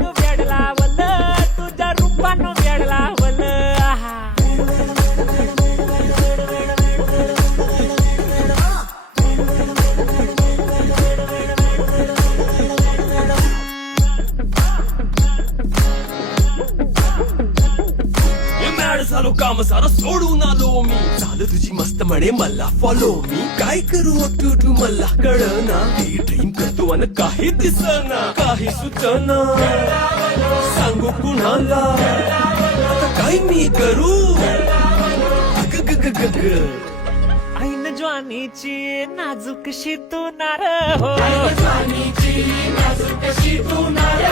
ग वेड लावलं तुझ्या रूपानं वेड लावलं आहा. मॅड झालो काम सारा सोडून आलो मी झालं तुझी मस्त म्हणे मला फॉलो मी काय करू अक्टू मला कळना हे ड्रीम करतो आणि काही दिसना काही सुचना सांगू कुणाला आता काय मी करू ग ग ग ग ग. ऐन ज्वानीची नाजूकशी तू नार हो नाजूक कशी तू नार